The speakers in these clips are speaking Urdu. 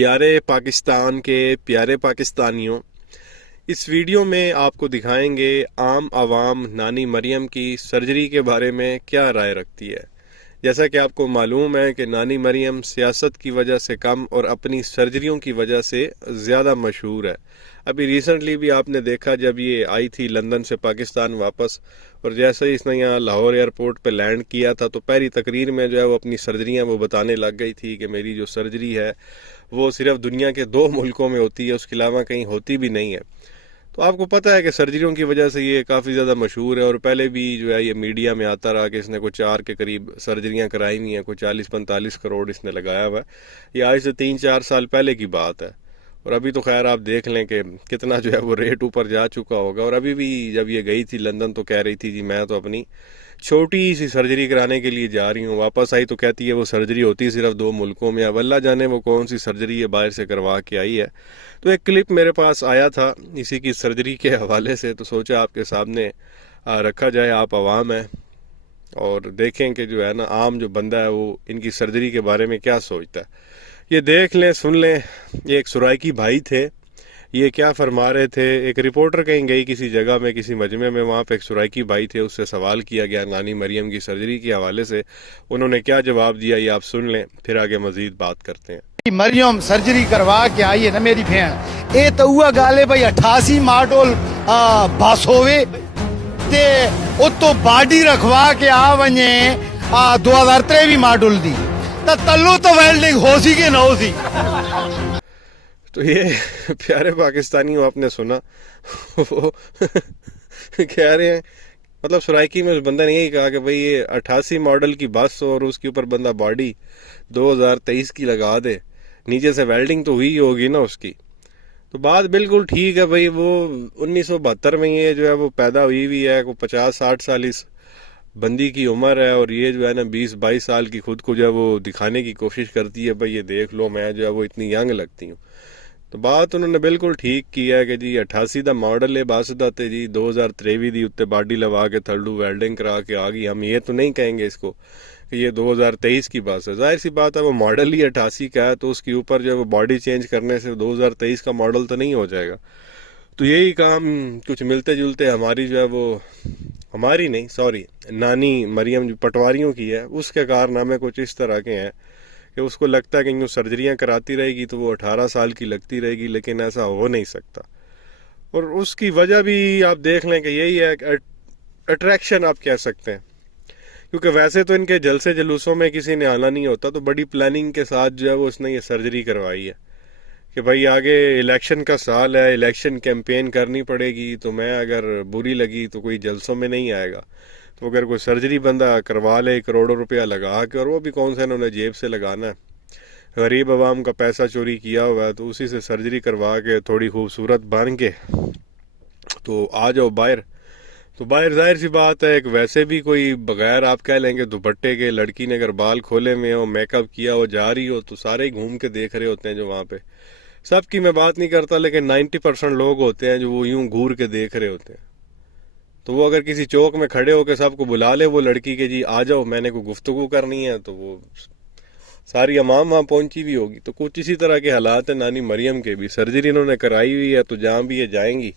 پیارے پاکستان کے پیارے پاکستانیوں، اس ویڈیو میں آپ کو دکھائیں گے عام عوام نانی مریم کی سرجری کے بارے میں کیا رائے رکھتی ہے۔ جیسا کہ آپ کو معلوم ہے کہ نانی مریم سیاست کی وجہ سے کم اور اپنی سرجریوں کی وجہ سے زیادہ مشہور ہے۔ ابھی ریسنٹلی بھی آپ نے دیکھا جب یہ آئی تھی لندن سے پاکستان واپس، اور جیسے ہی اس نے یہاں لاہور ایئرپورٹ پہ لینڈ کیا تھا تو پہلی تقریر میں جو ہے وہ اپنی سرجریاں وہ بتانے لگ گئی تھی کہ میری جو سرجری ہے وہ صرف دنیا کے 2 ملکوں میں ہوتی ہے، اس کے علاوہ کہیں ہوتی بھی نہیں ہے۔ تو آپ کو پتہ ہے کہ سرجریوں کی وجہ سے یہ کافی زیادہ مشہور ہے، اور پہلے بھی جو ہے یہ میڈیا میں آتا رہا کہ اس نے کوئی 4 کے قریب سرجریاں کرائی ہوئی ہیں، کوئی 40-45 کروڑ اس نے لگایا ہوا ہے۔ یہ آج سے 3-4 سال پہلے کی بات ہے، اور ابھی تو خیر آپ دیکھ لیں کہ کتنا جو ہے وہ ریٹ اوپر جا چکا ہوگا۔ اور ابھی بھی جب یہ گئی تھی لندن تو کہہ رہی تھی جی میں تو اپنی چھوٹی سی سرجری کرانے کے لیے جا رہی ہوں، واپس آئی تو کہتی ہے وہ سرجری ہوتی ہے صرف 2 ملکوں میں، اب اللہ جانے وہ کون سی سرجری ہے باہر سے کروا کے آئی ہے۔ تو ایک کلپ میرے پاس آیا تھا اسی کی سرجری کے حوالے سے، تو سوچا آپ کے سامنے رکھا جائے، آپ عوام ہیں اور دیکھیں کہ جو ہے نا عام جو بندہ ہے وہ ان کی سرجری کے بارے میں کیا سوچتا ہے۔ یہ دیکھ لیں، سن لیں۔ یہ ایک سرائکی بھائی تھے، یہ کیا فرما رہے تھے۔ ایک رپورٹر کہیں گئی کسی جگہ میں، کسی مجمع میں، وہاں پہ ایک سرائکی بھائی تھے، اس سے سوال کیا گیا نانی مریم کی سرجری کے حوالے سے، انہوں نے کیا جواب دیا یہ آپ سن لیں، پھر آگے مزید بات کرتے ہیں۔ مریم سرجری کروا کے آئی ہے نا میری بہن، اے تو ہوا گل ہے بھائی 88 ماڈل بس ہوئے تے اتو باڈی رکھوا کے آ ونجے 2023 ماڈل دی تا تلو تو ویلڈنگ ہو سی کہ نہ ہو سی۔ تو یہ پیارے پاکستانیوں آپ نے سنا، وہ کہہ رہے ہیں مطلب سرائکی میں اس بندہ نے یہی کہا کہ بھئی یہ 88 ماڈل کی بس اور اس کے اوپر بندہ باڈی 2023 کی لگا دے، نیچے سے ویلڈنگ تو ہوئی ہوگی نا اس کی۔ تو بات بالکل ٹھیک ہے بھئی، وہ 1972 میں یہ جو ہے وہ پیدا ہوئی ہے، کوئی 50-60 سال اس بندی کی عمر ہے، اور یہ جو ہے نا 20-22 سال کی خود کو جو ہے وہ دکھانے کی کوشش کرتی ہے بھئی یہ دیکھ لو میں جو ہے وہ اتنی ینگ لگتی ہوں۔ تو بات انہوں نے بالکل ٹھیک کی ہے کہ جی 88 دا ماڈل ہے، باسدہ تے جی 2023 دی اتے باڈی لوا کے تھلڈو ویلڈنگ کرا کے آگئی، ہم یہ تو نہیں کہیں گے اس کو کہ یہ 2023 کی بس ہے۔ ظاہر سی بات ہے وہ ماڈل ہی 88 کا ہے، تو اس کے اوپر جو ہے وہ باڈی چینج کرنے سے 2023 کا ماڈل تو نہیں ہو جائے گا۔ تو یہی کام کچھ ملتے جلتے ہماری جو ہے وہ ہماری نہیں سوری نانی مریم جو پٹواریوں کی ہے، اس کے کارنامے کچھ اس طرح کے ہیں کہ اس کو لگتا ہے کہ یوں سرجریاں کراتی رہے گی تو وہ 18 سال کی لگتی رہے گی، لیکن ایسا ہو نہیں سکتا۔ اور اس کی وجہ بھی آپ دیکھ لیں کہ یہی ہے کہ اٹریکشن آپ کہہ سکتے ہیں، کیونکہ ویسے تو ان کے جلسے جلوسوں میں کسی نے آنا نہیں ہوتا، تو بڑی پلاننگ کے ساتھ جو ہے وہ اس نے یہ سرجری کروائی ہے کہ بھائی آگے الیکشن کا سال ہے، الیکشن کیمپین کرنی پڑے گی، تو میں اگر بری لگی تو کوئی جلسوں میں نہیں آئے گا، تو اگر کوئی سرجری بندہ کروا لے کروڑوں روپیہ لگا کے، اور وہ بھی کون سے انہوں نے جیب سے لگانا ہے، غریب عوام کا پیسہ چوری کیا ہوا ہے، تو اسی سے سرجری کروا کے تھوڑی خوبصورت بن کے تو آ جاؤ باہر۔ تو باہر ظاہر سی بات ہے، ایک ویسے بھی کوئی بغیر آپ کہہ لیں گے دوپٹے کے لڑکی نے اگر بال کھولے میں ہو، میک اپ کیا ہو، جا رہی ہو، تو سارے ہی گھوم کے دیکھ رہے ہوتے ہیں جو وہاں پہ، سب کی میں بات نہیں کرتا لیکن 90% لوگ ہوتے ہیں جو وہ یوں گھور کے دیکھ رہے ہوتے ہیں۔ تو وہ اگر کسی چوک میں کھڑے ہو کے سب کو بلا لے وہ لڑکی کے جی آ جاؤ میں نے کوئی گفتگو کرنی ہے، تو وہ ساری عوام وہاں پہنچی بھی ہوگی۔ تو کچھ اسی طرح کے حالات ہیں نانی مریم کے بھی، سرجری انہوں نے کرائی ہوئی ہے، تو جہاں بھی یہ جائیں گی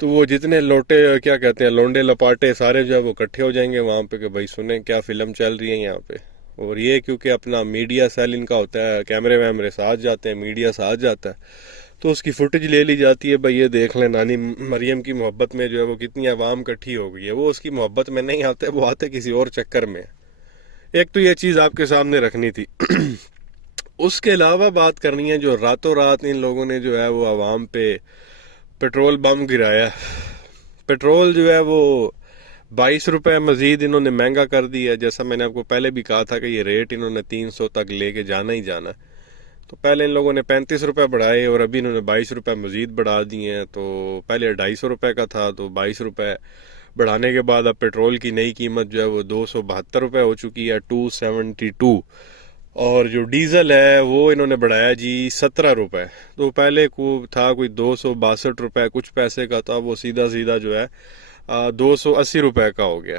تو وہ جتنے لوٹے کیا کہتے ہیں لونڈے لپاٹے سارے جو ہے وہ اکٹھے ہو جائیں گے وہاں پہ کہ بھائی سنیں کیا فلم چل رہی ہے یہاں پہ۔ اور یہ کیونکہ اپنا میڈیا سیل ان کا ہوتا ہے، کیمرے ویمرے ساتھ جاتے ہیں، میڈیا ساتھ جاتا ہے، تو اس کی فوٹیج لے لی جاتی ہے۔ بھائی یہ دیکھ لیں نانی مریم کی محبت میں جو ہے وہ کتنی عوام اکٹھی ہو گئی ہے، وہ اس کی محبت میں نہیں آتے، وہ آتے کسی اور چکر میں۔ ایک تو یہ چیز آپ کے سامنے رکھنی تھی۔ اس کے علاوہ بات کرنی ہے جو راتوں رات ان لوگوں نے جو ہے وہ عوام پہ پیٹرول بم گرایا۔ پیٹرول جو ہے وہ 22 روپے مزید انہوں نے مہنگا کر دیا ہے، جیسا میں نے آپ کو پہلے بھی کہا تھا کہ یہ ریٹ انہوں نے 300 تک لے کے جانا ہی جانا۔ تو پہلے ان لوگوں نے 35 روپے بڑھائے اور ابھی انہوں نے 22 روپے مزید بڑھا دیے ہیں، تو پہلے 250 روپے کا تھا، تو 22 روپے بڑھانے کے بعد اب پیٹرول کی نئی قیمت جو ہے وہ 272 روپے ہو چکی ہے، 272۔ اور جو ڈیزل ہے وہ انہوں نے بڑھایا جی 17 روپے، تو پہلے کو تھا کوئی 262 روپے کچھ پیسے کا تھا، وہ سیدھا جو ہے 280 روپے کا ہو گیا۔